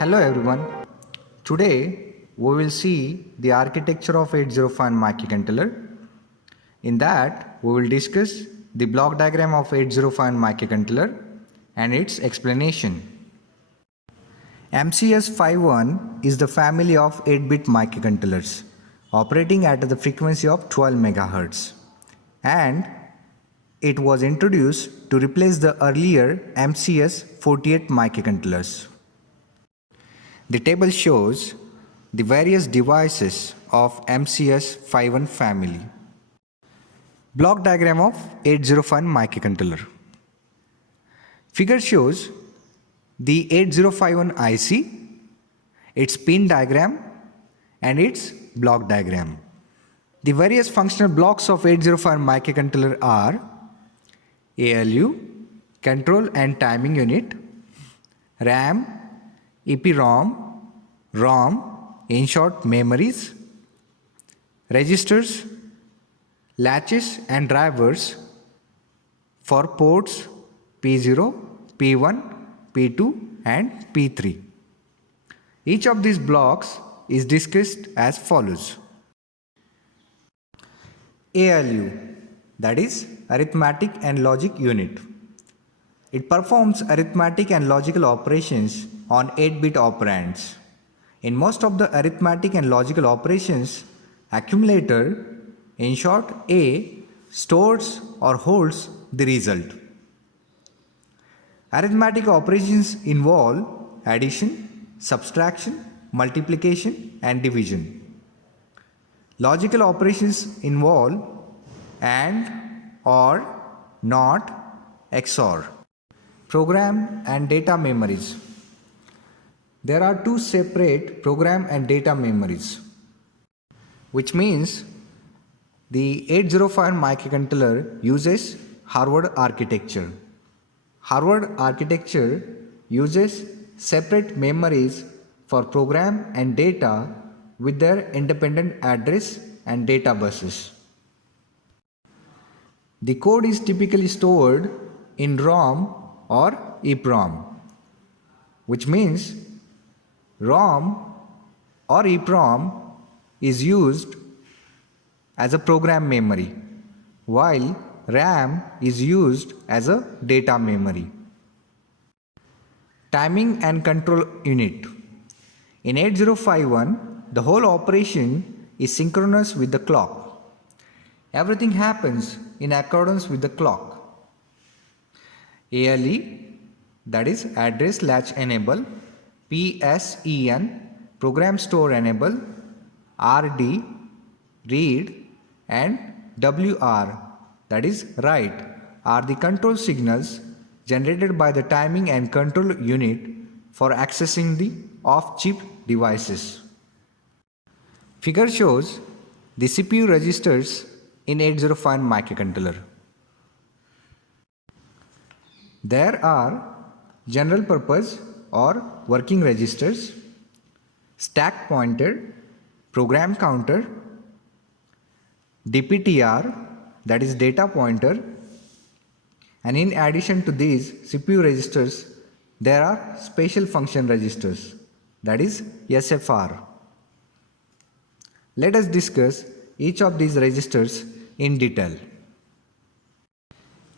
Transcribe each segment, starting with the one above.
Hello everyone. Today we will see the architecture of 805 microcontroller. In that we will discuss the block diagram of 805 microcontroller and its explanation. MCS51 is the family of 8-bit microcontrollers operating at the frequency of 12 MHz, and it was introduced to replace the earlier MCS48 microcontrollers. The table shows the various devices of MCS51 family. Block diagram of 805 microcontroller. Figure shows the 8051 IC, its pin diagram and its block diagram. The various functional blocks of 805 microcontroller are ALU, control and timing unit, RAM, EPROM, ROM, in short memories, registers, latches and drivers for ports P0, P1, P2 and P3. Each of these blocks is discussed as follows. ALU, that is arithmetic and logic unit. It performs arithmetic and logical operations on 8-bit operands. In most of the arithmetic and logical operations, accumulator, in short A, stores or holds the result. Arithmetic operations involve addition, subtraction, multiplication and division. Logical operations involve AND, OR, NOT, XOR. Program and data memories. There are two separate program and data memories, which means the 805 microcontroller uses Harvard architecture. Harvard architecture uses separate memories for program and data with their independent address and data buses. The code is typically stored in ROM or EPROM, which means ROM or EPROM is used as a program memory, while RAM is used as a data memory. Timing and control unit. In 8051, the whole operation is synchronous with the clock. Everything happens in accordance with the clock. ALE, that is address latch enable, PSEN, program store enable, RD, read and WR, that is write, are the control signals generated by the timing and control unit for accessing the off-chip devices. Figure shows the CPU registers in 805 microcontroller. There are general purpose or working registers, stack pointer, program counter, DPTR, that is data pointer, and in addition to these CPU registers, there are special function registers, that is SFR. Let us discuss each of these registers in detail.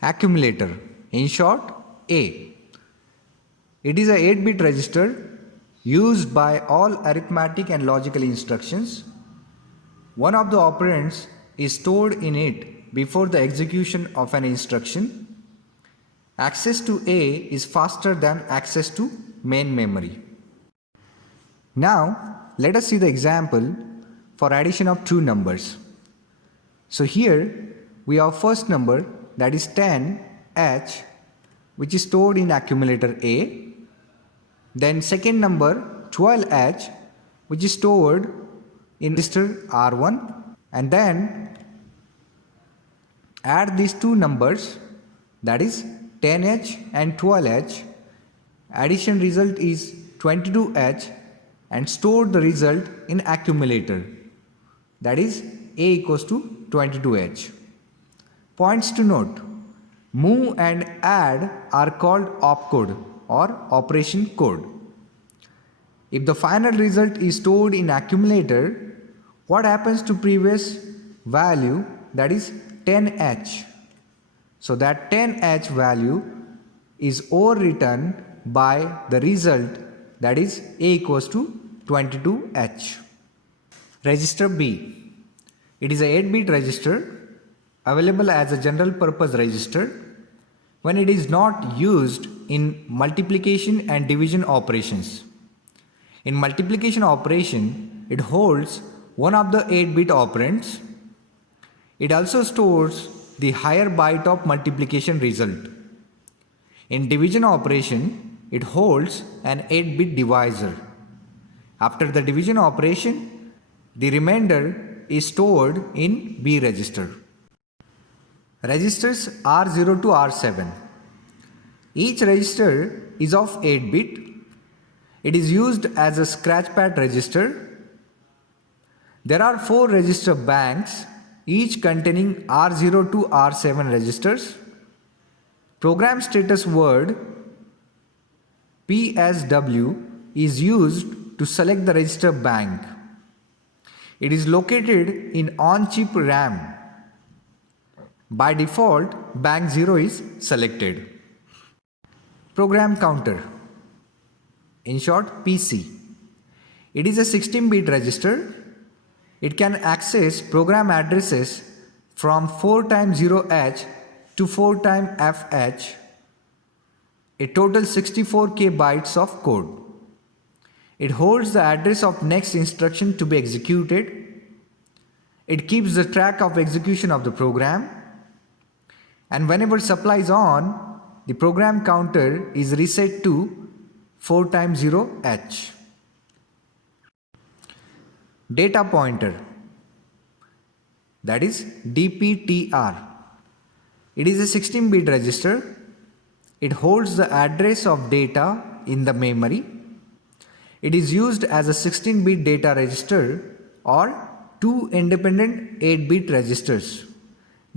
Accumulator, in short A. It is a 8-bit register used by all arithmetic and logical instructions. One of the operands is stored in it before the execution of an instruction. Access to A is faster than access to main memory. Now let us see the example for addition of two numbers. So here we have first number, that is 10H, which is stored in accumulator A. Then second number 12H, which is stored in register R1, and then add these two numbers, that is 10H and 12H. Addition result is 22H and store the result in accumulator, that is A equals to 22H. Points to note: move and add are called opcode or operation code. If the final result is stored in accumulator, what happens to previous value, that is 10H? So that 10H value is overwritten by the result, that is A equals to 22H. Register B. It is a 8-bit register available as a general purpose register when it is not used in multiplication and division operations. In multiplication operation, it holds one of the 8-bit operands. It also stores the higher byte of multiplication result. In division operation, it holds an 8-bit divisor. After the division operation, the remainder is stored in B register. Registers R0 to R7. Each register is of 8-bit. It is used as a scratchpad register. There are 4 register banks, each containing R0 to R7 registers. Program status word PSW is used to select the register bank. It is located in on-chip RAM. By default, bank 0 is selected. Program counter, in short PC. It is a 16-bit register. It can access program addresses from 4 times 0H to 4 times FH, a total 64K bytes of code. It holds the address of next instruction to be executed. It keeps the track of execution of the program. And whenever supply is on, the program counter is reset to 4 times 0H. Data pointer, that is DPTR. It is a 16-bit register. It holds the address of data in the memory. It is used as a 16-bit data register or 2 independent 8-bit registers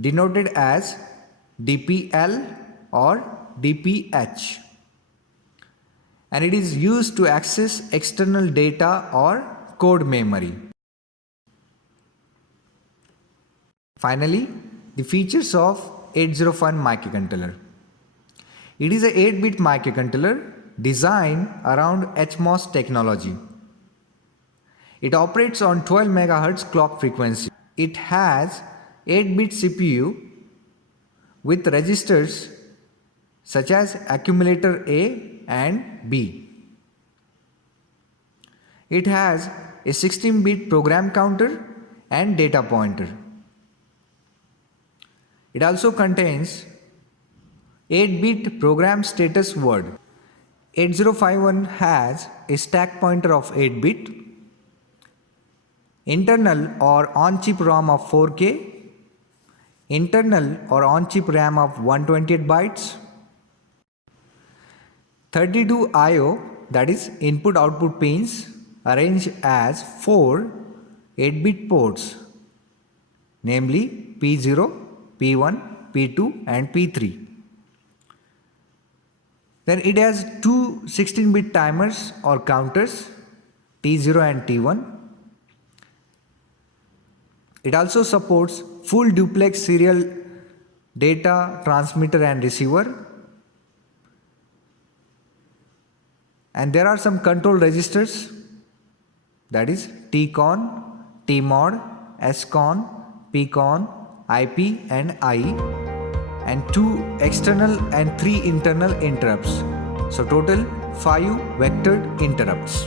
denoted as DPL or DPH. And it is used to access external data or code memory. Finally, the features of 805 microcontroller. It is a 8-bit microcontroller designed around HMOS technology. It operates on 12 MHz clock frequency. It has 8-bit CPU with registers such as accumulator A and B. It has a 16-bit program counter and data pointer. It also contains 8-bit program status word. 8051 has a stack pointer of 8-bit, internal or on-chip ROM of 4K, internal or on-chip RAM of 128 bytes, 32 I/O, that is input-output pins arranged as 4 8-bit ports, namely P0, P1, P2 and P3. Then it has 2 16-bit timers or counters, T0 and T1. It also supports full duplex serial data transmitter and receiver. And there are some control registers, that is TCON, TMOD, SCON, PCON, IP and IE, and 2 external and 3 internal interrupts. So total 5 vectored interrupts.